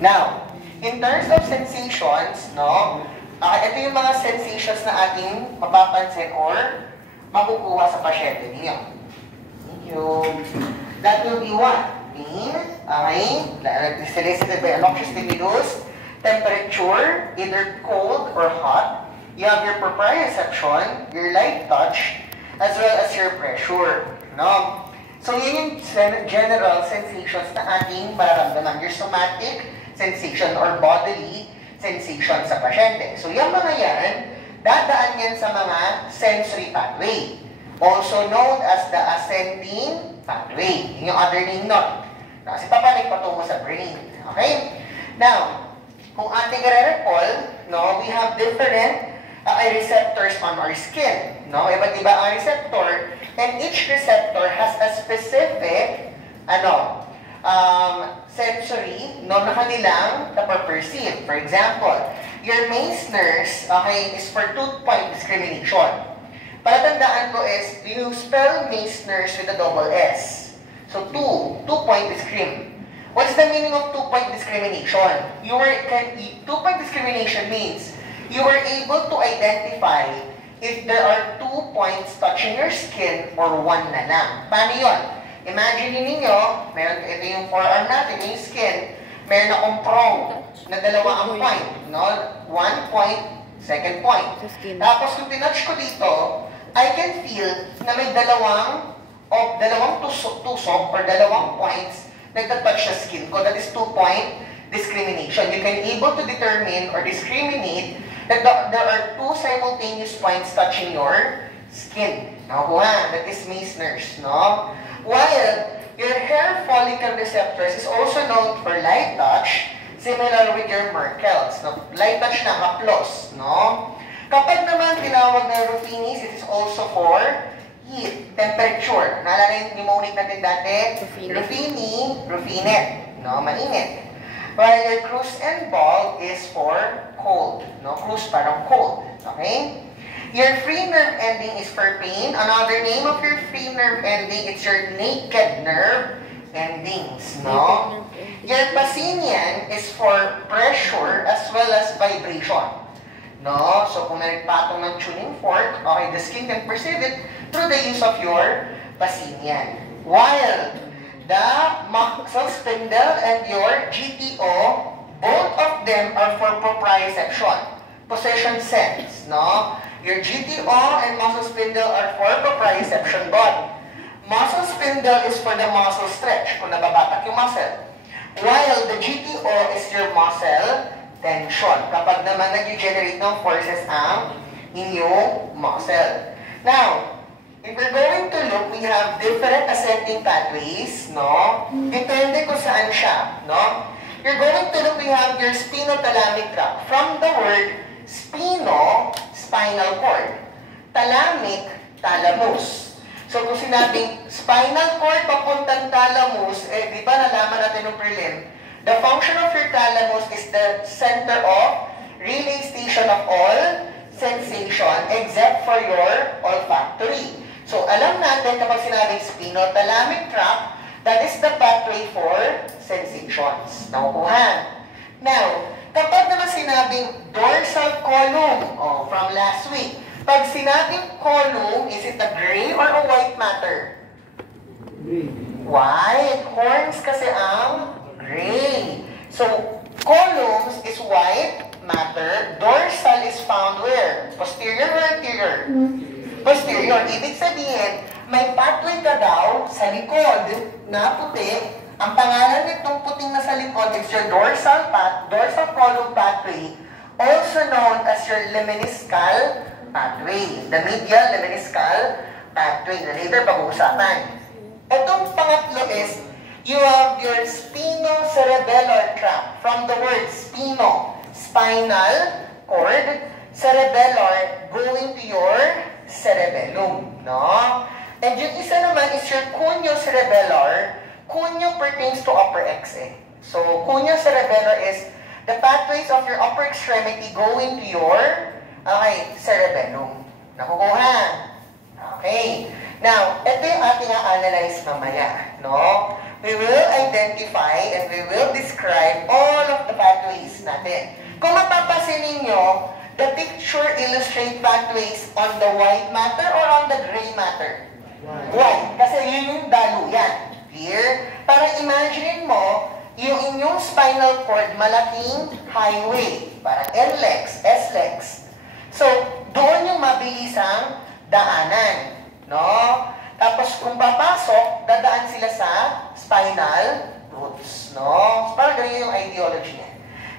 Now, in terms of sensations, no, ito yung mga sensations na ating mapapansin or makukuha sa pasyente ninyo. Thank you. That will be what? Pain, okay, solicited by a noxious stimulus, temperature, either cold or hot. You have your proprioception, your light touch, as well as your pressure. No? So, yun yung general sensations na ating mararamdaman. Your somatic sensation or bodily sensation sa pasyente. So, yung mga yan, dadaan yan sa mga sensory pathway. Also known as the ascending pathway. Yung other name nun. Kasi papanig patungo sa brain. Okay? Now, kung ating recall, no, we have different receptors on our skin. No? Iba't iba ang receptor, and each receptor has a specific sensory no, na kanilang napaperceive. For example, your Meissner's is for tooth point discrimination. Palatandaan ko is, you spell Meissner's with a double S. So, two-point discrim. What's the meaning of two-point discrimination? Two-point discrimination means you were able to identify if there are 2 points touching your skin or one na lang. Paano yun? Imagine ninyo, ito yung forearm natin, yung skin, meron akong prong na dalawa ang point. No? 1 point, second point. Tapos kung tinouch ko dito, I can feel na may dalawang tusok or dalawang points nagtatouch sa skin ko. That is 2-point discrimination. You can able to determine or discriminate that there are 2 simultaneous points touching your skin. Nakuha, that is Meissner's, no? While your hair follicle receptors is also known for light touch, similar with your Merkel's. No? Light touch na haplos, no? Kapag naman tinawag na Ruffini's, it is also for heat, temperature. Naalala yung mnemonic natin dati? Ruffini, Ruffinet, no? Mainit. While your Cruz and Ball is for cold. No? Cruz parang cold. Okay? Your free nerve ending is for pain. Another name of your free nerve ending, it's your naked nerve endings. No? Your Pacinian is for pressure as well as vibration. No? So, kung nagpatong ng tuning fork, okay, the skin can perceive it through the use of your Pacinian. While the maxillary spindle and your GTO, both of them are for proprioception, possession sense. No? Your GTO and muscle spindle are for proprioception, but muscle spindle is for the muscle stretch, kung nababatak yung muscle. While the GTO is your muscle tension, kapag naman nag-generate ng forces ang inyong muscle. Now, if we're going to look, we have different ascending pathways, no? Depende kung saan siya, no? You're going to look, we have your spinothalamic tract. From the word spino, spinal cord. Thalamic, thalamus. So, kung sinabing spinal cord papuntang thalamus, di ba nalaman natin yung prelim? The function of your thalamus is the center of relay station of all sensation except for your olfactory. So, alam natin kapag sinabing spinothalamic tract, that is the pathway for sensations. Nakukuha. Now, kapag naman sinabing dorsal column, from last week, pag sinabing column, is it a gray or a white matter? Gray. White. Horns kasi ang gray. So, columns is white matter. Dorsal is found where? Posterior or anterior? Posterior. Ibig sabihin, may pathway ka daw sa likod na puti. Ang pangalan nitong puting na sa likod is your dorsal column pathway, also known as your lemniscal pathway. The medial lemniscal pathway na later pag-uusapan. Itong pangatlo is, you have your spinocerebellar tract. From the word spino, spinal cord, cerebellar, going to your cerebellum. No? And yung isa naman is your cuneo-cerebellar. Cuneo pertains to upper XA. So, cuneo-cerebellar is the pathways of your upper extremity going to your cerebellum. Nakukuha? Okay. Now, ito yung ating analyze mamaya. No? We will identify and we will describe all of the pathways on the white matter or on the gray matter? White. Kasi yun yung daluyan. Clear? Para imagine mo, yung inyong spinal cord, malaking highway. Parang NLEX, SLEX. So, doon yung mabilisang daanan. No? Tapos, kung papasok, dadaan sila sa spinal roots. No? So, parang ganyan yung ideology niya.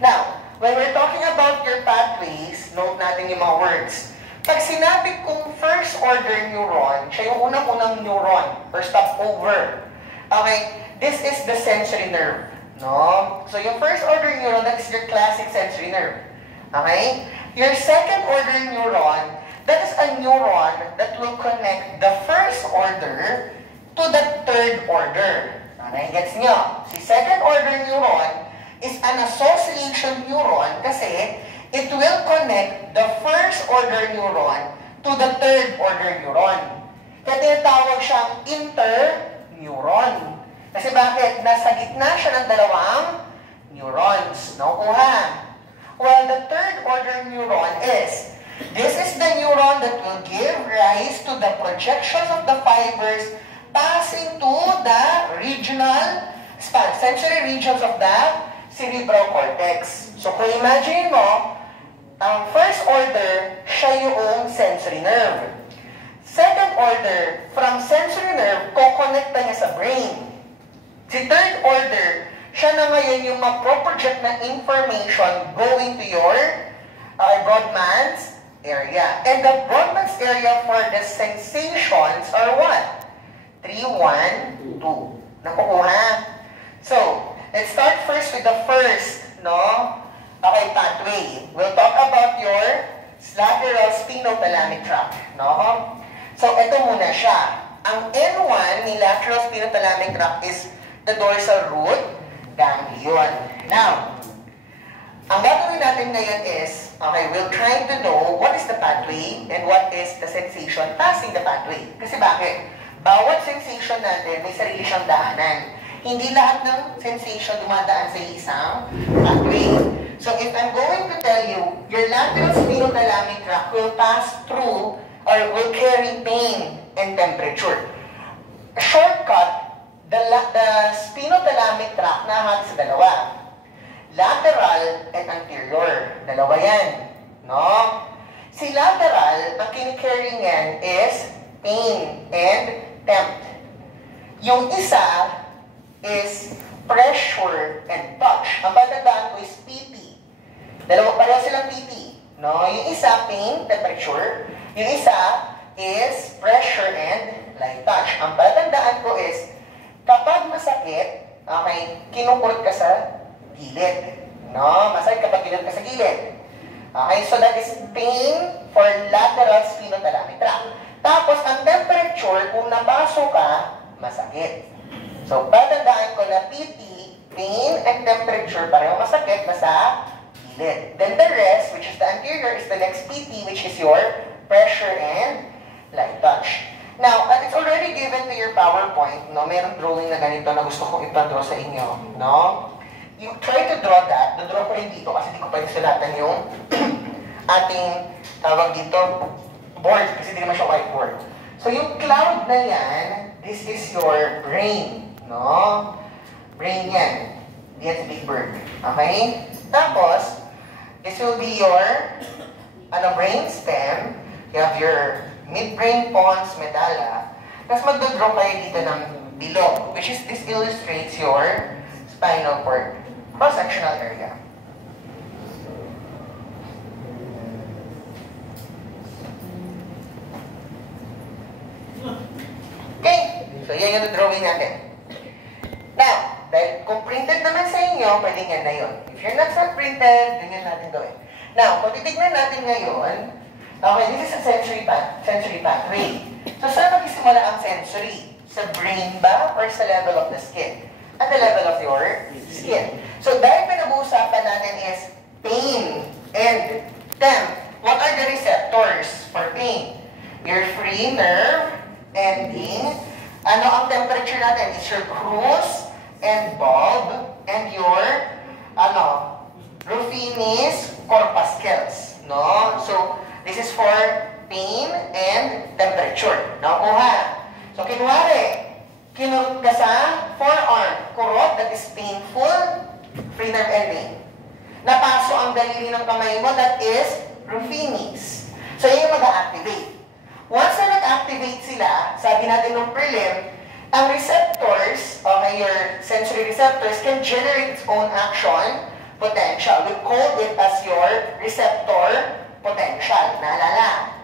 Now, when we're talking about your pathways, note natin yung mga words. Pag sinabi kong first order neuron, siya yung unang-unang neuron or stopover. Okay? This is the sensory nerve. No? So, yung first order neuron, that is your classic sensory nerve. Okay? Your second order neuron, that is a neuron that will connect the first order to the third order. Okay? Gets nyo? Si second order neuron is an association neuron kasi it will connect the first order neuron to the third order neuron. Kaya tinatawag siyang interneuron. Kasi bakit? Nasa gitna siya ng dalawang neurons. Nakukuha. Well, the third order neuron is, this is the neuron that will give rise to the projections of the fibers passing to the regional sensory regions of the cerebral cortex. So, kung imagine mo, ang first order, siya yung sensory nerve. Second order, from sensory nerve, kukonekta niya sa brain. Si third order, siya na ngayon yung maproproject na information going to your Brodmann's area. And the Brodmann's area for the sensations are what? 3, 1, 2. Nakukuha? So, let's start first with the first, no? Okay, pathway. We'll talk about your lateral spinothalamic tract, no? So, ito muna siya. Ang N1 ni lateral spinothalamic tract is the dorsal root ganglion. Now, ang gagawin natin ngayon is, okay, we'll try to know what is the pathway and what is the sensation passing the pathway. Kasi bakit? Bawat sensation natin may sarili siyang daanan. Hindi lahat ng sensation dumadaan sa isang pathway. So, if I'm going to tell you, your lateral spinothalamic tract will pass through or will carry pain and temperature. A shortcut, the spinothalamic tract nahati sa dalawa. Lateral and anterior. Dalawa yan. No? Si lateral, ang kinicarry niyan is pain and temp. Yung isa is pressure and touch. Ang patandaan ko is PT. Dalawa pareho silang PT. No? Yung isa, pain, temperature. Yung isa is pressure and light touch. Ang patandaan ko is kapag masakit, okay, kinukurot ka sa gilid. No? Masakit kapag kinukurot ka sa gilid. Okay, so that is pain for lateral spinothalamic tract. Tapos, ang temperature, kung nabaso ka, masakit. So, patandaan ko na PT, pain and temperature, pareho masakit na sa gilid. Then the rest, which is the anterior, is the next PT, which is your pressure and light touch. Now, it's already given to your PowerPoint, no? Mayroong drawing na ganito na gusto kong ipa-draw sa inyo, no? You try to draw that. Dodraw ko rin dito kasi hindi ko pwede sulatan yung ating tawag dito, board, kasi hindi naman siya whiteboard. So, yung cloud na yan, this is your brain, no? Brain yan. Yan si Big Bird. Okay? Tapos, this will be your brain stem. You have your midbrain pons medulla. Tapos magdodraw kayo dito ng bilog, which is, this illustrates your spinal cord cross-sectional area. Okay, so yan yung drawing natin. Now, dahil kung printed naman sa inyo, pwede yan na yun. If you're not so printed, ganyan natin gawin. Now, kung titignan natin ngayon, okay, this is a sensory pathway. So, saan magsisimula ang sensory? Sa brain ba or sa level of the skin? At the level of your skin. So, dahil pinag-uusapan natin is pain and temp. What are the receptors for pain? Your free nerve ending. Ano ang temperature natin? It's your crus and bulb and your Rufinis corpuscles. No? So, this is for pain and temperature. Nakuha. So, kinwari, kinurot ka sa forearm. Kurot, that is painful, free nerve ending. Napaso ang daliri ng kamay mo, that is Ruffini's. So, yun yung mag-activate. Once na nag-activate sila, sabi natin ng prelim, ang receptors, okay, your sensory receptors can generate its own action potential. We call it as your receptor potential. Naalala?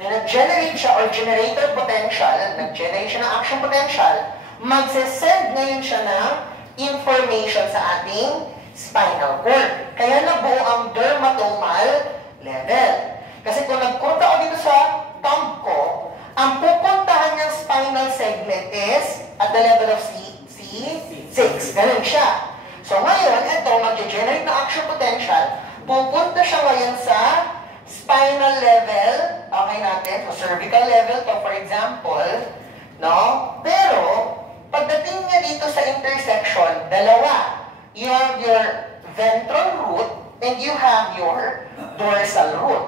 Na nag-generate siya or generator potential, nag-generate siya ng action potential, magsesend ngayon siya ng information sa ating spinal cord. Kaya nabuo ang dermatomal level. Kasi kung nagpunta ako dito sa thumb ko, ang pupuntahan niyang spinal segment is at the level of C6. Ganun siya. So ngayon, ito, mag-generate na action potential, pupunta siya ngayon sa spinal level, okay natin, so cervical level to, for example, no? Pero, pagdating niya dito sa intersection, dalawa. You have your ventral root and you have your dorsal root.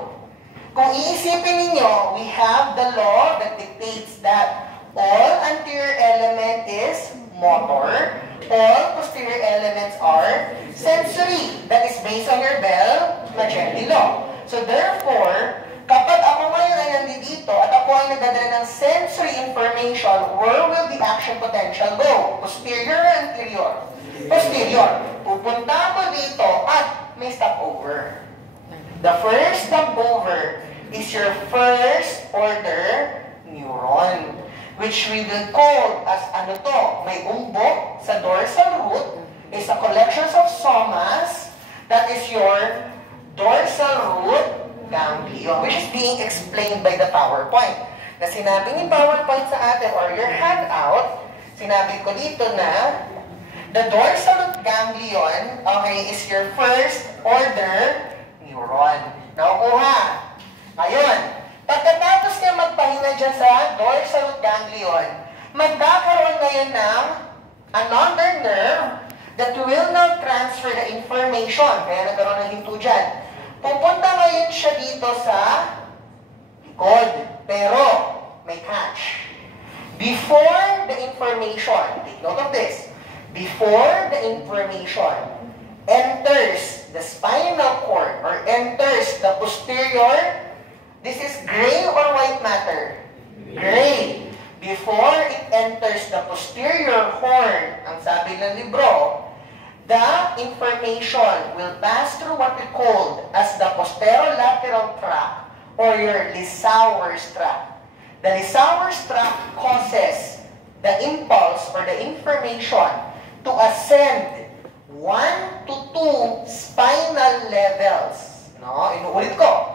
Kung iisipin ninyo, we have the law that dictates that all anterior element is motor, all posterior elements are sensory. That is based on your Bell-Majetti law. So therefore, kapag ako ngayon ay nandito at ako ay nagdadala ng sensory information, where will the action potential go? Posterior or anterior? Posterior. Pupunta ako dito at may stopover. The first stopover is your first order neuron, which we will call as ano to, may umbok sa dorsal root, is a collection of somas, that is your dorsal root ganglion, which is being explained by the PowerPoint. Na sinabi ni PowerPoint sa atin, or your handout, sinabi ko dito na, the dorsal root ganglion, okay, is your first order neuron. Nakukuha. Ngayon, pagkatapos niya magpahinga dyan sa dorsal root ganglion, magkakaroon ngayon ng another nerve that will now transfer the information. Kaya nagkaroon ng hinto dyan. Pupunta ngayon siya dito sa likod. Pero, may catch. Before the information, take note of this, before the information enters the spinal cord or enters the posterior, this is gray or white matter? Gray. Before it enters the posterior horn, ang sabi ng libro, the information will pass through what we call as the posterolateral tract or your Lissauer's tract. The Lissauer's tract causes the impulse or the information to ascend 1 to 2 spinal levels. No? Inuulit ko.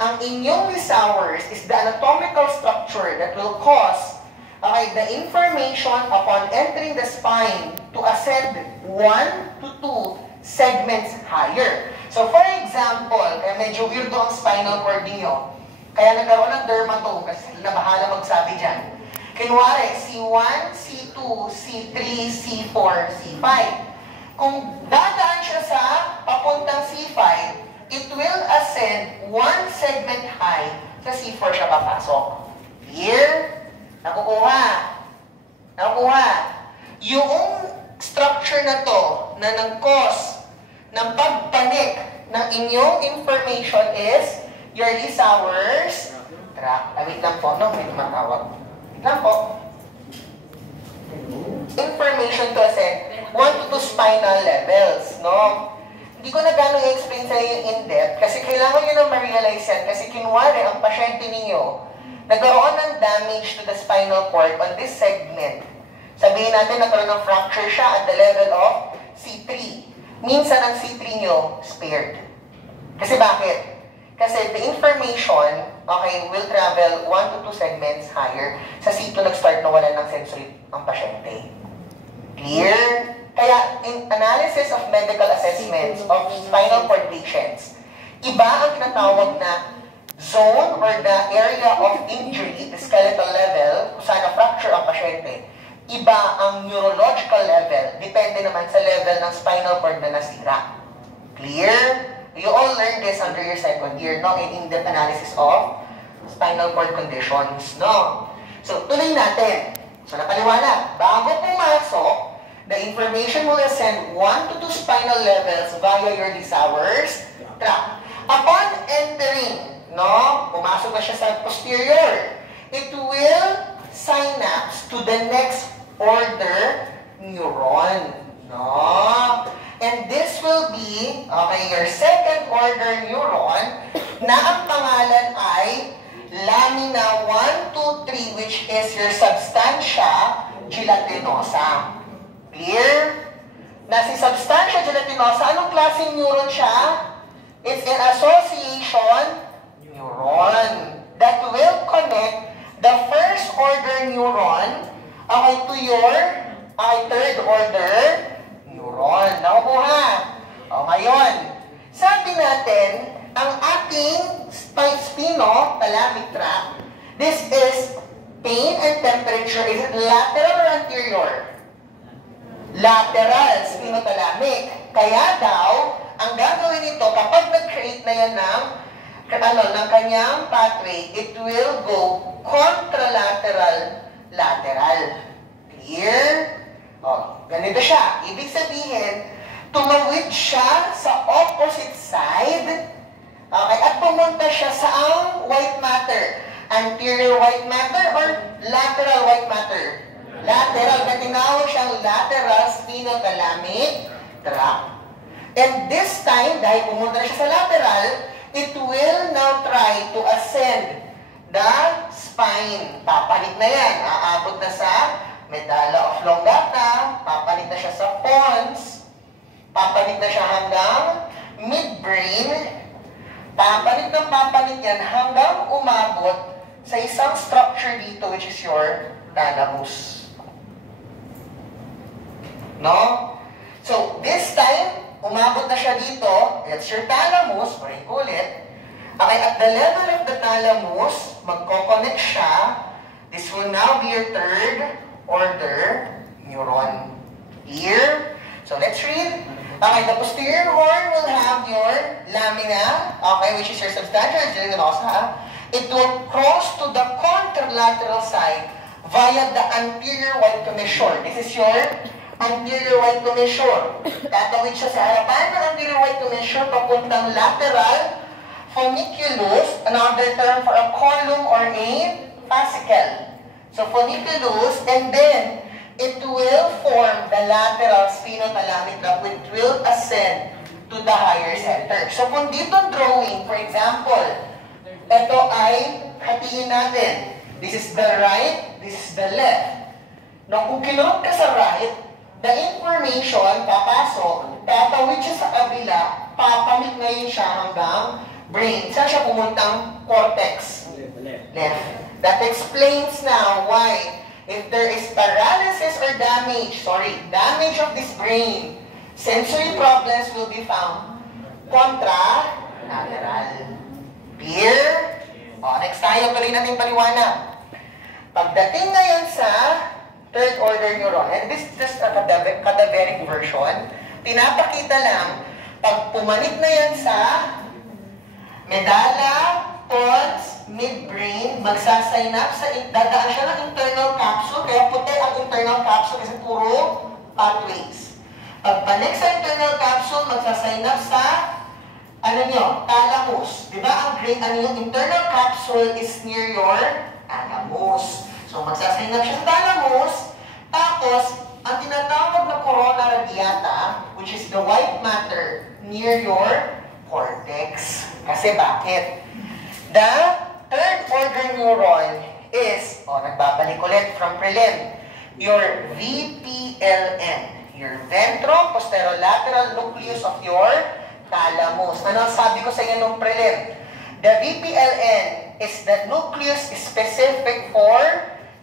Ang inyong Lissauer's is the anatomical structure that will cause the information upon entering the spine to ascend 1 to 2 segments higher. So for example, medyo weirdo ang spinal cord niyo. Kaya nagkaroon ng dermatome kasi na bahala magsabi dyan. Kunwari, C1, C2, C3, C4, C5. Kung dadaan siya sa papuntang C5, it will ascend 1 segment high sa C4 siya papasok. Here, nakukuha. Nakukuha. Yung structure na to na nag-cause ng pagpanik ng inyong information is your Lissauer's tract. Wait lang po. No, may tumatawag. Wait lang po. Information to ascend 1 to 2 spinal levels, no? Hindi ko na gano'ng i-explain sa iyo in-depth kasi kailangan nyo na ma-realize yan kasi kinwari ang pasyente ninyo nagkaroon ng damage to the spinal cord on this segment. Sabihin natin nagkaroon ng fracture siya at the level of C3. Minsan ang C3 nyo spared. Kasi bakit? Kasi the information, okay, will travel 1 to 2 segments higher. Sa C2 nag-start na wala ng sensory ang pasyente. Clear? Kaya, in analysis of medical assessments of spinal cord patients, iba ang tinatawag na zone or the area of injury, the skeletal level, kung saan na-fracture ang pasyente. Iba ang neurological level, depende naman sa level ng spinal cord na nasira. Clear? You all learned this under your second year, no? In in-depth analysis of spinal cord conditions, no? So, tuloy natin. So, napaliwanag. Bago pumasok, the information will ascend 1 to 2 spinal levels via your Lissauer's tract. Upon entering, no, pumasok na siya sa posterior, it will synapse to the next order neuron, no? And this will be, okay, your second order neuron na ang pangalan ay lamina 1, 2, 3, which is your substantia gelatinosa. Clear? Na si substantia gelatinosa, anong klaseng neuron siya? It's an association neuron that will connect the first order neuron to your third order neuron. Nakuha? O ngayon, sabi natin, ang ating spinothalamic tract, this is pain and temperature. Is it lateral or anterior? Lateral, spinothalamic. Kaya daw, ang gagawin nito, kapag nag-create na yan ng kanyang pathway, it will go contralateral, lateral. Clear? O, ganito siya. Ibig sabihin, tumawid siya sa opposite side, okay, at pumunta siya sa ang white matter. Anterior white matter or lateral white matter? Lateral. Na tinawag siyang lateral spinothalamic tract. And this time, dahil pumunta siya sa lateral, it will now try to ascend the spine. Papalit na yan. Aabot na sa medulla oblongata, papalit na siya sa pons, papalit na siya hanggang midbrain, papalit yan hanggang umabot sa isang structure dito, which is your thalamus. No? So, this time, umabot na siya dito, that's your thalamus, break ulit. Okay, at the level of the thalamus, magkoconnect siya. This will now be your third order neuron. Here, so let's read. Okay, the posterior horn will have your lamina, okay, which is your substantia gelatinosa. It will cross to the contralateral side via the anterior white commissure. This is your anterior white commissure. Tatawid siya sa harapan ng anterior white commissure papuntang lateral funiculus, another term for a column or a fascicle. So funiculus, and then it will form the lateral spinothalamic tract, which will ascend to the higher center. So kung dito drawing, for example, ito ay hatiin natin. This is the right, this is the left. Now, kung kinurot ka sa right, the information papasok, tatawid siya sa kabila, papamit ngayon siya hanggang brain. Saan siya pumuntang? Cortex. Left. That explains now why if there is paralysis or damage of this brain, sensory problems will be found contralateral. Clear? O, next tayo, tuloy natin paliwanag. Pagdating ngayon sa third order neuron, and this is just a cadaveric version, pinapakita lang, pag pumanik na yan sa medulla, pons, midbrain, magsasynapse sa, dadaan siya ng internal capsule, kaya puti ang internal capsule kasi puro pathways. Pag panik sa internal capsule, magsasynapse sa thalamus. Diba ang yung internal capsule is near your thalamus. So, magsasynapse siya sa thalamus, tapos, ang tinatawag na corona radiata, which is the white matter, near your cortex. Kasi bakit? The third order neuron is, nagbabalik ulit from prelim, your VPLN, your ventro-posterolateral nucleus of your thalamus. Ano ang sabi ko sa inyo nung prelim? The VPLN is the nucleus specific for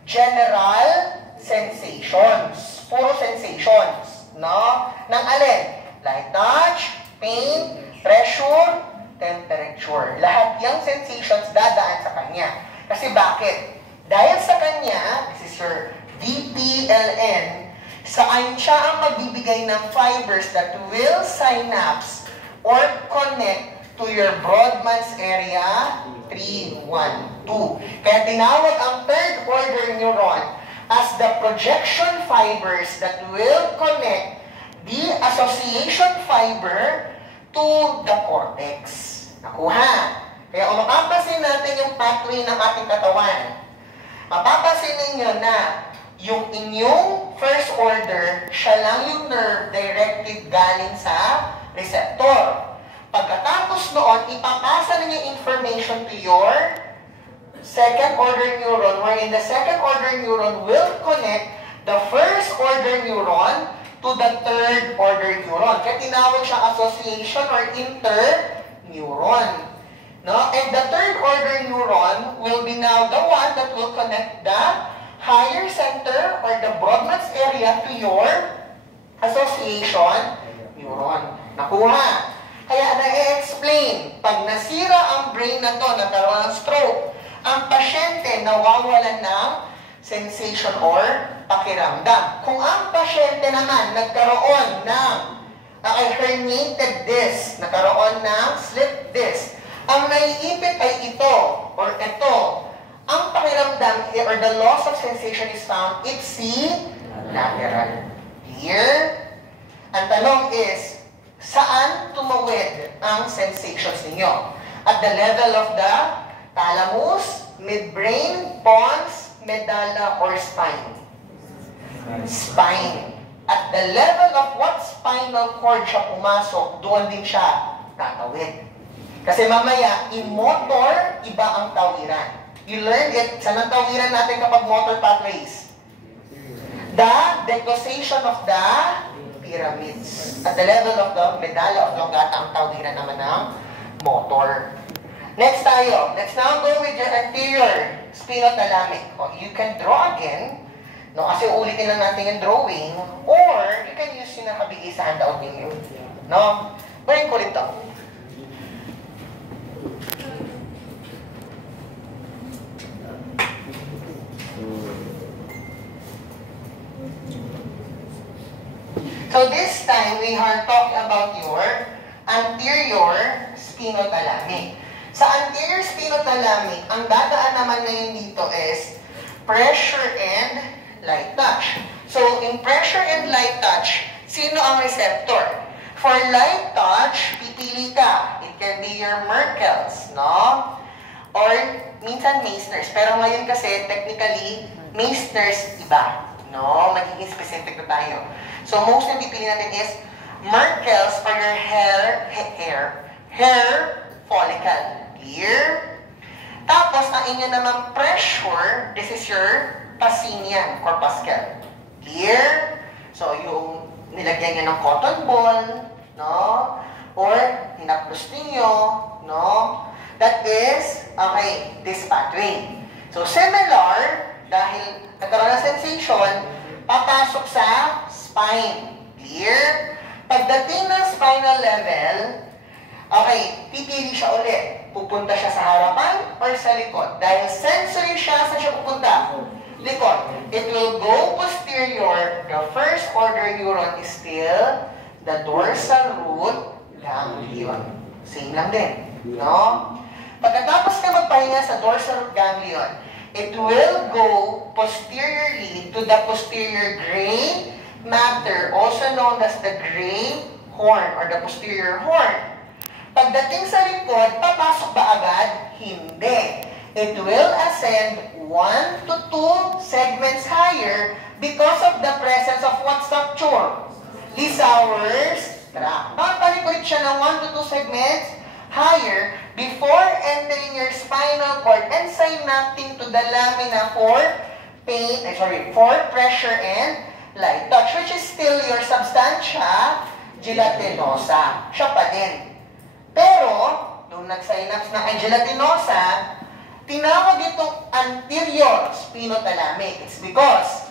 general sensations. Puro sensations. No? Nang alin? Light touch, pain, pressure, temperature. Lahat yung sensations dadaan sa kanya. Kasi bakit? Dahil sa kanya, this is your VPLN, saan siya ang magbibigay ng fibers that will synapse or connect to your Brodmann's area 3, 1, 2. Kaya tinawag ang third order neuron as the projection fibers that will connect the association fiber to the cortex. Nakuha? Kaya kung mapapansin natin yung pathway ng ating katawan, mapapansin ninyo na yung inyong first order, siya lang yung nerve directed galing sa receptor. Pagkatapos noon, ipapasa ninyo information to your second order neuron, wherein the second order neuron will connect the first order neuron to the third order neuron. Kaya tinawag siyang association or interneuron. No? And the third order neuron will be now the one that will connect the higher center or the Brodmann's area to your association neuron. Nakuha? Kaya na-explain, pag nasira ang brain na to, nagkaroon ng stroke, ang pasyente nawawalan ng sensation or pakiramdam. Kung ang pasyente naman nagkaroon ng herniated disc, nagkaroon ng slip disc, ang naiipit ay ito or ito, ang pakiramdam or the loss of sensation is found, it's lateral. Here, ang tanong is, saan tumawid ang sensations ninyo? At the level of the thalamus, midbrain, pons, medulla, or spine? Spine. At the level of what spinal cord siya pumasok, doon din siya tatawid. Kasi mamaya, in motor, iba ang tawiran. You learned it. Saan ang tawiran natin kapag motor pathways? The deglutition of the pyramids. At the level of the medulla oblongata, ang tawiran naman ng motor. Next tayo. Let's now go with your anterior spinothalamic. You can draw again. No, kasi ulitin lang natin yung drawing. Or, you can use yung nakabigay sa handout ninyo. No? Gawin ko rin ito. So this time, we are talking about your anterior spinothalamic. Sa anterior spinothalamic, ang dadaan naman ngayon dito is pressure and light touch. So, in pressure and light touch, sino ang receptor? For light touch, pipili ka. It can be your Merkel's, no? Or, minsan Meissner's. Pero ngayon kasi, technically, Meissner's iba. No? Magiging specific na tayo. So, most na pipili natin is Merkel's for your hair follicle. Clear? Tapos, ang inyo namang pressure, this is your Pacinian corpuscle. Clear? So, yung nilagyan niya ng cotton ball, no? Or, hinaplos ninyo, no? That is, okay, this pathway. So, similar, dahil nagkaroon ng sensation, papasok sa spine. Clear? Pagdating ng spinal level, okay, pipili siya ulit. Pupunta siya sa harapan or sa likod. Dahil sensory siya, saan siya pupunta? Likod. It will go posterior. The first order neuron is still the dorsal root ganglion. Same lang din. No? Pagkatapos ka magpahinga sa dorsal root ganglion, it will go posteriorly to the posterior gray matter, also known as the gray horn or the posterior horn. Pagdating sa likod, papasok ba agad? Hindi. It will ascend 1 to 2 segments higher because of the presence of what structure? Lissauer's tract. Papalik-ulit siya ng 1 to 2 segments higher before entering your spinal cord and synapting to the lamina for pressure and light touch, which is still your substantia gelatinosa. Siya pa din. Pero, nung nag-synapse na ang gelatinosa, tinawag itong anterior spinothalamic. It's because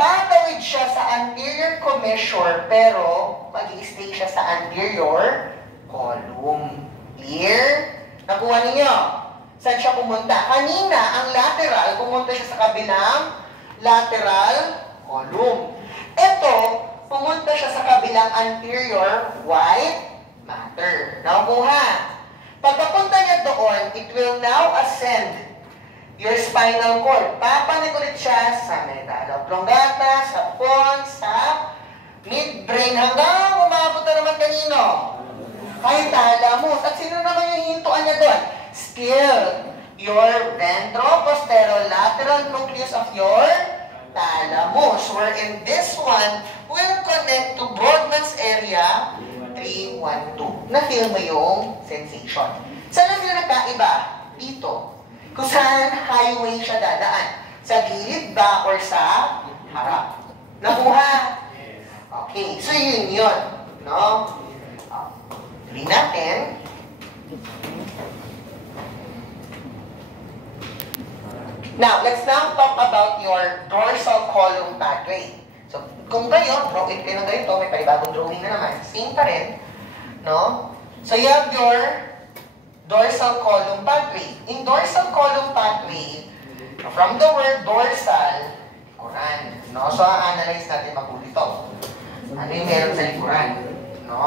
tatawid siya sa anterior commissure, pero mag-i-stay siya sa anterior column. Clear? Nakuha ninyo? Saan siya pumunta? Kanina, ang lateral, pumunta siya sa kabilang lateral column. Ito, pumunta siya sa kabilang anterior white matter. Nakuha? Pagkapunta niya doon, it will now ascend your spinal cord. Papanig ulit siya sa medulla oblongata, sa pons, sa midbrain, hanggang umabot na naman kanino? Kay thalamus. At sino naman yung hintuan niya doon? Still, your ventroposterolateral nucleus of your thalamus. Wherein this one will connect to Brodmann's area 312. Na-feel mo yung sensation. Saan na sila nagkaiba? Dito. Kung saan highway siya dadaan. Sa gilid ba or sa harap? Nakuha? Okay. So, yun. No? Tuloy natin. Now, let's now talk about your dorsal column pathway. So, kung kayo, draw it kayo ng ganito, may panibagong drawing na naman. Same pa rin. No? So, you have your dorsal column pathway. In dorsal column pathway, from the word dorsal, likuran. No? So, analyze natin mabuti ito. Ano yung meron sa likuran? No?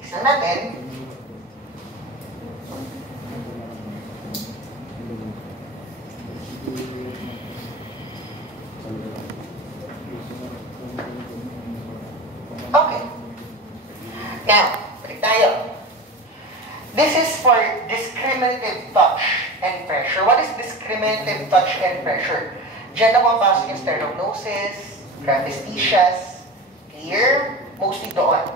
Isa natin. Okay. Now, balik tayo. This is for discriminative touch and pressure. What is discriminative touch and pressure? Diyan na pumapasok yung sternognosis, graphisticias, clear, mostly doon.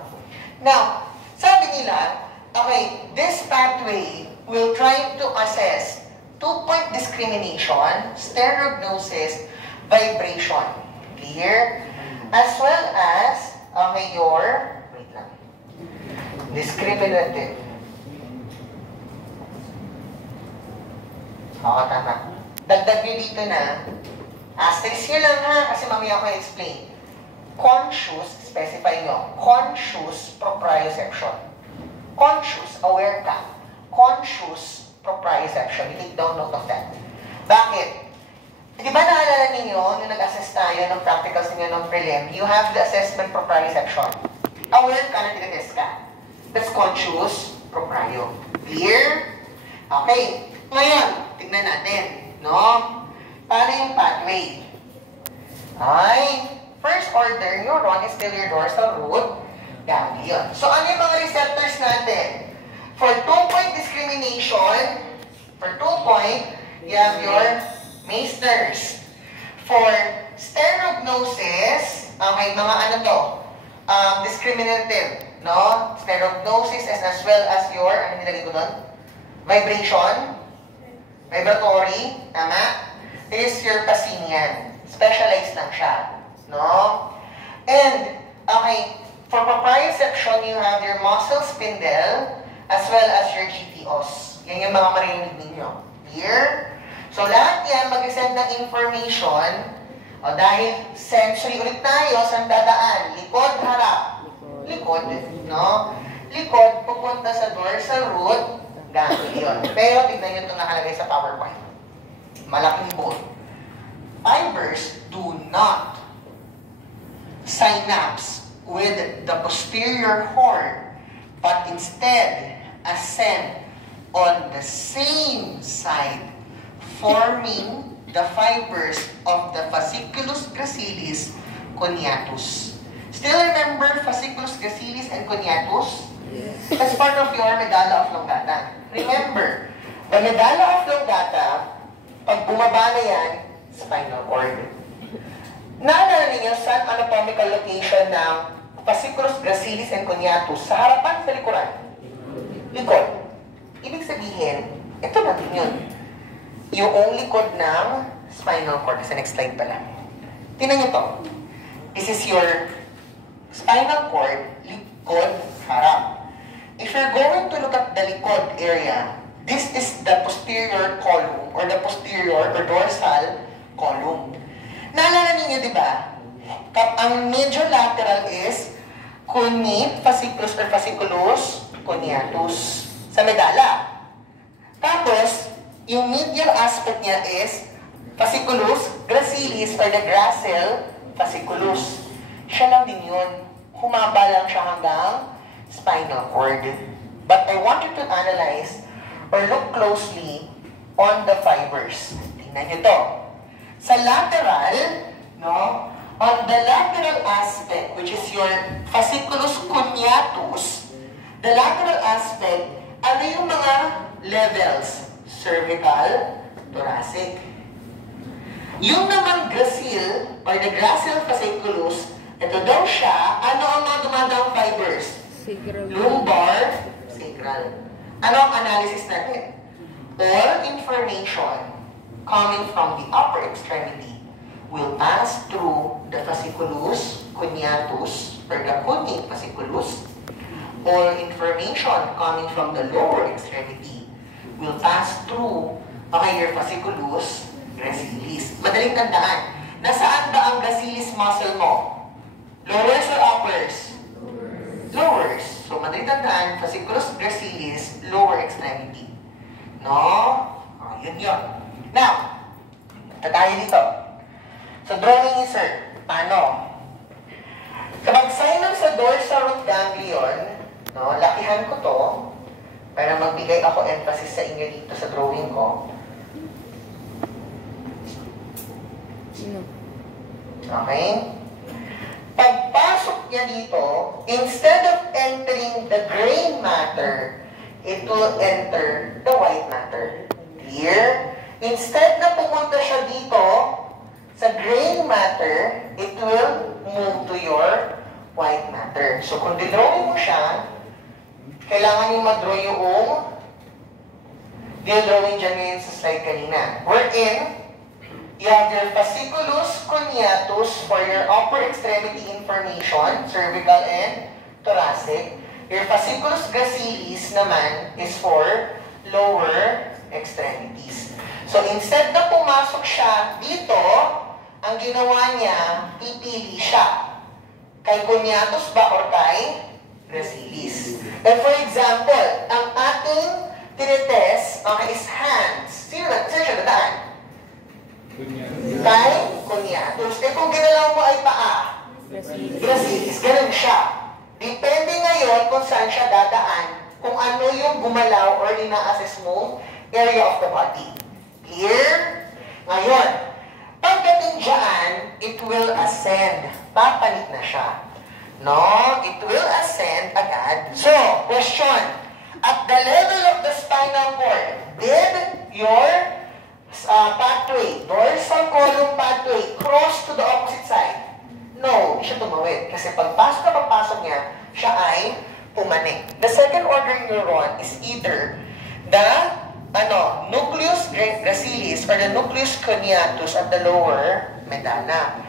Now, sabi nila, okay, this pathway will try to assess two-point discrimination, sternognosis, vibration, clear, as well as your, wait lang, discriminative. Oo, tama. Dagdag nyo dito na, asterisk nyo lang ha, kasi mamaya ko i-explain. Conscious, specify nyo, conscious proprioception. Conscious, aware ka. Conscious proprioception. You take down note of that. Bakit? Di ba naalala ninyo, nung nag-assess tayo ng practicals ninyo ng prelim, you have the assessment proprioception. Aware ka na tinatest ka. That's conscious proprio. Clear? Okay. Ngayon, tignan natin. No? Paano yung pathway? Ay, first order neuron is still your dorsal root ganglion. So, ano yung mga receptors natin? For two-point discrimination, for two-point, you have your Meissner's. For sternognosis, okay, mga ano to? Discriminative, no? Sternognosis as well as your, ano nilagay ko doon? Vibration, vibratory, tama? This is your Pacinian. Specialized lang siya, no? And, okay, for proprioception, you have your muscle spindle as well as your GTOs. Yan yung mga marinig ninyo. Clear? So, lahat yan, mag-send ng information. O, dahil sensory ulit tayo, saan dadaan? Likod, harap. Likod, no? Likod, pupunta sa dorsal root ganglion. Pero, tignan nyo itong nakalagay sa PowerPoint. Malaking bold. Fibers do not synapse with the posterior horn, but instead ascend on the same side, forming the fibers of the fasciculus gracilis coniatus. Still remember fasciculus gracilis and coniatus? Yes. That's part of your medulla oblongata. Remember, the medulla oblongata, pag bumaba na yan, spinal cord. Naalala ninyo saan anatomical location ng fasciculus gracilis and coniatus? Sa harapan, sa likuran? Likod. Ibig sabihin, ito natin yun. Yung likod ng spinal cord. Sa next slide pala. Tingnan nyo to. This is your spinal cord, likod, harap. If you're going to look at the likod area, this is the posterior column or the posterior or dorsal column. Naalala ninyo, di ba? Ang major lateral is conate fasciculus or fasciculus coniatus sa medulla. Tapos, yung medial aspect niya is fasciculus gracilis or the gracile fasciculus. Siya lang din yun. Humaba lang siya hanggang spinal cord. But I want you to analyze or look closely on the fibers. Tingnan nyo to. Sa lateral, no, on the lateral aspect, which is your fasciculus cuneatus, the lateral aspect, ano yung mga levels? Cervical, thoracic. Yung naman gracile, or the gracile fasciculus, ito daw siya, ano ang mga dumadaang fibers? Sacral. Lumbar, sacral. Ano ang analysis natin? All information coming from the upper extremity will pass through the fasciculus cuneatus, or the cuneic fasciculus. All information coming from the lower extremity will pass through your fasciculus gracilis. Madaling tandaan, nasaan ba ang gracilis muscle mo? Lowers or uppers? Lowers. So, madaling tandaan, fasciculus gracilis, lower extremity. No? Yun yun. Now, tayo dito. So, drawing insert. Paano? Kapag sinus sa dorsal root ganglion, no, lakihan ko to, para magbigay ako emphasis sa inyo dito sa drawing ko. Okay? Pagpasok niya dito, instead of entering the gray matter, it will enter the white matter. Clear? Instead na pumunta siya dito sa gray matter, it will move to your white matter. So kung didrawing mo siya, kailangan yung mag-draw yung drawing dyan ngayon sa slide kanina. Wherein, you have your fasciculus cuneatus for your upper extremity information, cervical and thoracic. Your fasciculus gracilis naman is for lower extremities. So instead na pumasok siya dito, ang ginawa niya, pipili siya. Kay cuneatus ba or kay gracilis? And for example, ang ating tinitest is hands. Sino siya dadaan? Kay cuneatus. Eh kung ginalaw mo ay paa, gracilis. Ganun siya. Depende ngayon kung saan siya dadaan, kung ano yung gumalaw or ina-assess mo area of the body. Clear? Ngayon, pagdating dyan, it will ascend. Papalit na siya. No? It will ascend agad. So, question. At the level of the spinal cord, did your pathway, dorsal column pathway, cross to the opposite side? No, hindi siya tumawid. Kasi pagpasok niya, siya ay pumanik. The second order neuron is either the nucleus gracilis or the nucleus cuneatus at the lower medulla.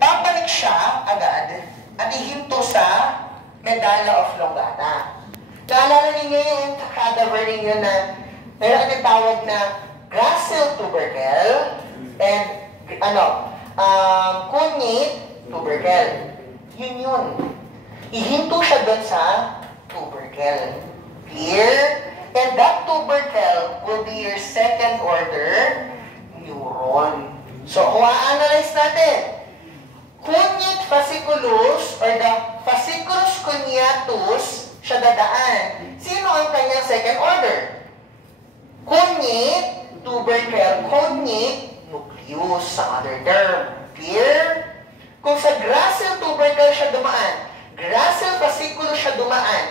Papalik siya agad at ihinto sa medulla oblongata. Naalala ninyo yung cadaver ninyo na meron ang tawag na gracile tubercle and cuneic tubercle. Yun. Ihinto siya doon sa tubercle. Clear? And that tubercle will be your second order neuron. So, kung a-analyze natin, cuneic fasciculus or the fasciculus cuneatus siya dadaan. Sino ang kanyang second order? Cuneic tubercle, cuneic nucleus sa other term. Clear? Kung sa gracile tubercle siya dumaan, gracile fasciculus siya dumaan,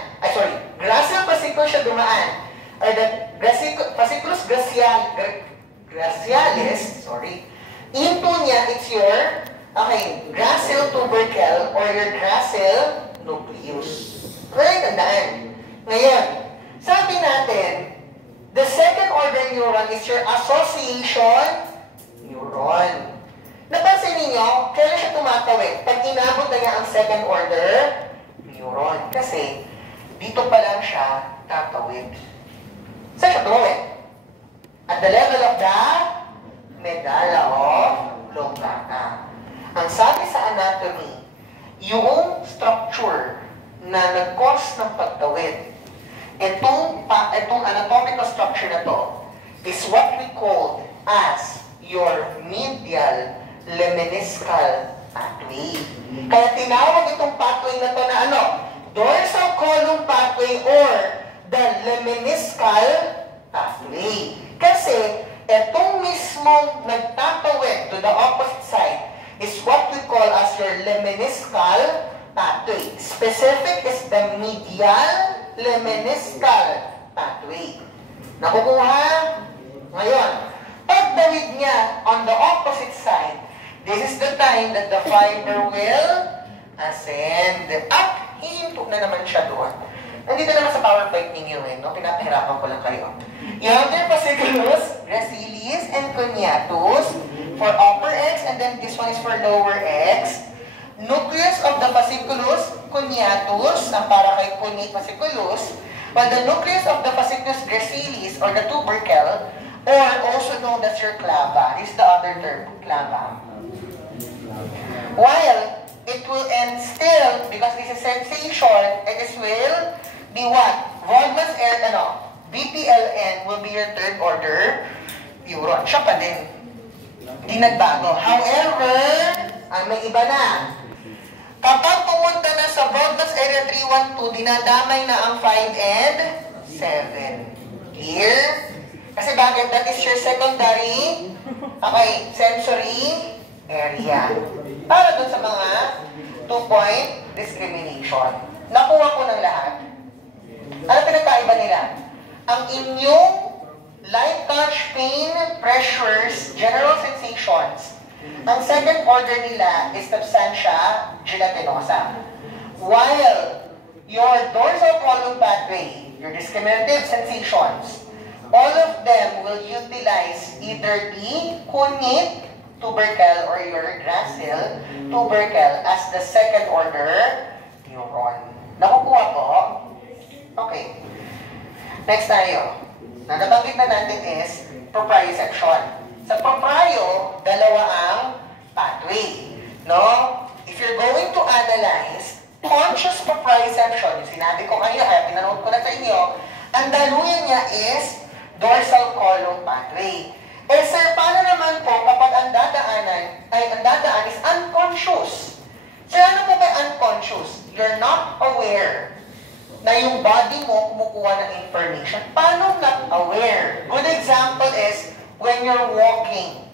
gracile fasciculus siya dumaan, or the fasciculus gracialis, into niya, it's your, gracile tubercle or your gracile nucleus. Right, tandaan. Ngayon, sabi natin, the second order neuron is your association neuron. Napansin ninyo, kailan siya tumatawid? Pag inabot na niya ang second order neuron. Kasi, dito pa lang siya tatawid. Saan siya tumawid? At the level of the medulla oblongata. Ang sabi sa anatomy, yung structure na nag-cause ng pagtawid, itong anatomical structure na to is what we call as your medial lemniscal pathway. Kaya tinawag itong pathway na to na dorsal column pathway or the lemniscal pathway. Kasi, itong mismong nagtatawid to the opposite side is what we call as your lemniscal pathway. Specific is the medial lemniscal pathway. Nakukuha? Ngayon, pagdawid niya on the opposite side, this is the time that the fiber will ascend up. Hihinto na naman siya doon. Nandito naman sa PowerPoint ninyo no? Pinapahirapan ko lang kayo. You have your fasciculus, gracilis, and coniatus for upper X, and then this one is for lower X. Nucleus of the fasciculus, coniatus, ang para kay conate fasciculus, while the nucleus of the fasciculus gracilis, or the tubercle, or also known as your clava, is the other term, clava. While it will end still, because this is sensation, it will be what? Vodman's BPLN will be your third order neuron. Siya pa din. Hindi nagbago. However, may iba na. Kapag pumunta na sa Vodman's area 312, dinadamay na ang 5 and 7. Clear? Kasi bakit? That is your secondary, sensory area. Para dun sa mga 2-point discrimination. Nakuha ko ng lahat. Ano pinagkaiba nila? Ang inyong light touch, pain, pressures, general sensations, ang second order nila is substantia gelatinosa. While your dorsal column pathway, your discriminative sensations, all of them will utilize either the conate tubercle or your gracile tubercle as the second order neuron. Nakukuha po? Okay. Next tayo. Nabanggit na natin is proprioception. Sa proprio, dalawa ang pathway. No? If you're going to analyze conscious proprioception, yung sinabi ko kanina, kaya pinanood ko na sa inyo, ang daluyan niya is dorsal column pathway. Eh sir, paano naman po kapag ang dadaan is unconscious? Sir, ano po ba unconscious? You're not aware na yung body mo kumukuha ng information. Paano not aware? Good example is when you're walking.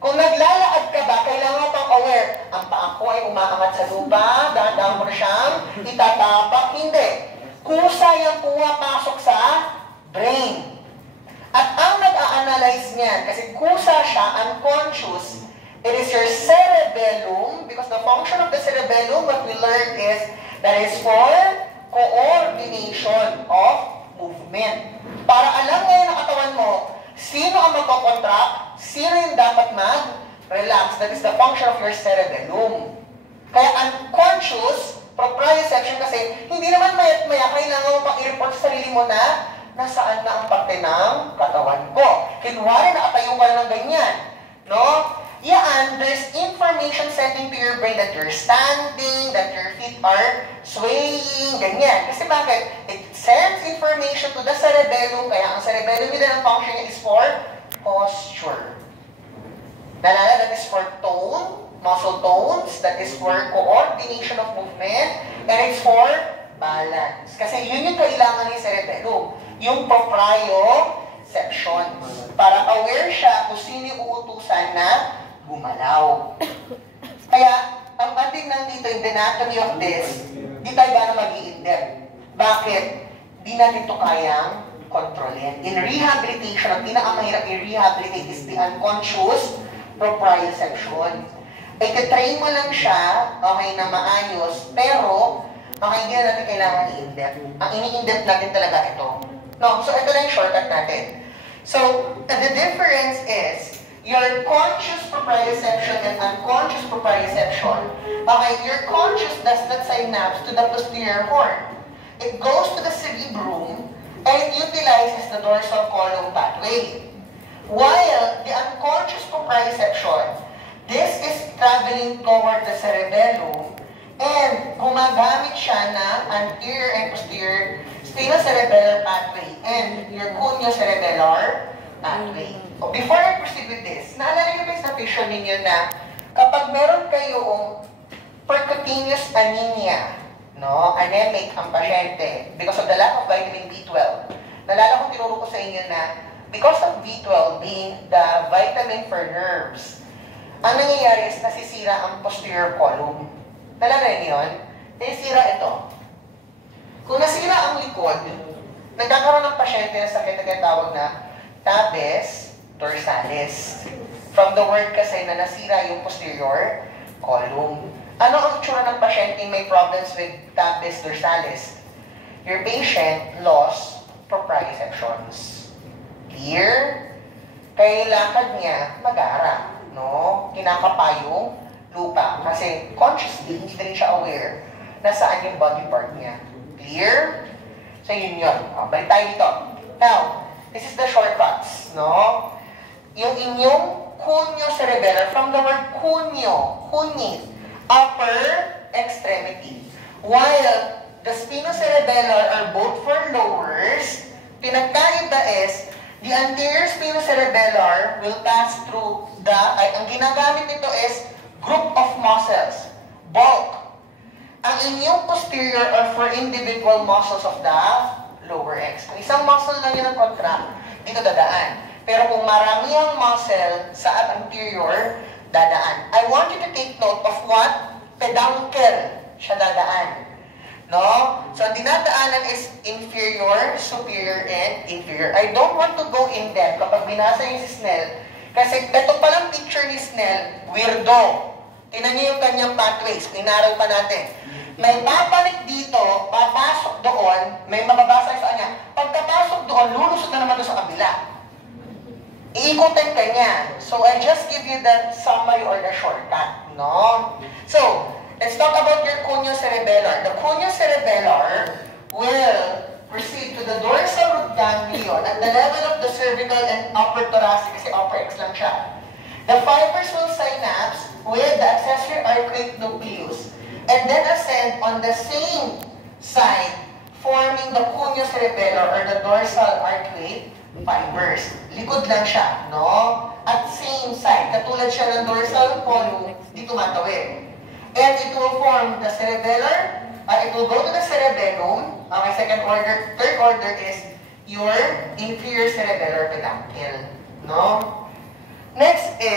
Kung naglalakad ka ba, kailangan mo pang aware. Ang paa ko ay umaangat sa lupa, dahan-dahan mo na siyang itatapak. Hindi. Kusa yung pumapasok sa brain. At ang nag-a-analyze niyan, kasi kusa siya, unconscious, it is your cerebellum, because the function of the cerebellum, what we learned is, that is for coordination of movement. Para alam ngayon ang katawan mo, sino ang magkocontract, sino yung dapat mag-relax. That is the function of your cerebellum. Kaya unconscious, proprioception kasi, hindi naman maya kailangan mo pang i-report sa sarili mo na nasaan na ang parte ng katawan ko. Kunwari, nakatayo ka na ng ganyan. No? Yan, there's information sending to your brain that you're standing, that your feet are swaying, ganyan. Kasi bakit? It sends information to the cerebellum, kaya ang cerebellum nila ang function niya is for posture. Nalala, that is for tone, muscle tones, that is for coordination of movement, and it's for balance. Kasi yun yung kailangan ni cerebellum. Yung proprioception. Para aware siya kung sino yung uutusan na gumalaw. Kaya, ang ating nandito, yung anatomy of this, di tayo gano'ng mag-i-in-depth. Bakit? Di natin ito kayang kontrolin. In rehabilitation, ang pinakamahirap i-rehabilitate is the unconscious proprioception. Ika-train mo lang siya, okay, na maayos, pero, okay, hindi na natin kailangan i-in-depth. Ang ini-in-depth natin talaga ito. No, so ito lang yung shortcut natin. So, the difference is, your conscious proprioception and unconscious proprioception. Okay, your conscious does not synapse to the posterior horn. It goes to the cerebrum and it utilizes the dorsal column pathway. While the unconscious proprioception, this is traveling toward the cerebellum and gumagamit siya ng anterior and posterior spinocerebellar pathway and your coniocerebellar pathway. Before I proceed with this, naalala niyo ba sa vision ninyo na kapag meron kayong percutaneous anemia, no, anemic ang pasyente because of the lack of vitamin B12, tinuturo ko sa inyo na because of B12 being the vitamin for nerves, ang nangyayari is nasisira ang posterior column. Talaga yun? Nasisira ito. Kung nasira ang likod, nagkakaroon ng pasyente na sakit na tinatawag na tabes dorsalis. From the word kasi na nasira yung posterior column. Ano ang itsura ng pasyente may problems with tabes dorsalis? Your patient lost proprioceptions. Clear? Kaya lakad niya mag-ara, no? Kinakapa yung lupa. Kasi consciously, hindi rin siya aware na saan yung body part niya. Clear? So, yun yun. Balik tayo dito. Now, this is the shortcuts, no? Yung inyong cuneo cerebellar, from the word cuneo, cunit, upper extremity. While the spinocerebellar are both for lowers, pinagkaiba is, the anterior spinocerebellar will pass through ang ginagamit nito is group of muscles, bulk. Ang inyong posterior are for individual muscles of the lower X. Kung isang muscle lang yun ang contract, dito dadaan. Pero kung marami ang muscle sa anterior, dadaan. I want you to take note of what peduncle siya dadaan. No? So, ang dinadaanan is inferior, superior, and inferior. I don't want to go in depth kapag binasa yung si Snell. Kasi ito palang picture ni Snell, weirdo. Tingnan niyo yung kanyang pathways. Inaral pa natin. May papanik dito, papasok doon, may mababasa sa kanya. Pagkapasok doon, lulusot na naman doon sa kabila. Iikutin ka niya. So, I just give you the summary or the shortcut. No? So, let's talk about your cuneo cerebellar. The cuneo cerebellar will proceed to the dorsal root ganglion at the level of the cervical and upper thoracic, kasi upper X lang siya. The fibers will synapse with the accessory arcuate nucleus and then ascend on the same side, forming the cuneo cerebellar or the dorsal arcuate fibers. Likod lang siya, no? At same side, katulad siya ng dorsal column, di tumatawid. And it will form the cerebellar, it will go to the cerebellum. Okay, second order. Third order is your inferior cerebellar peduncle. No? Next is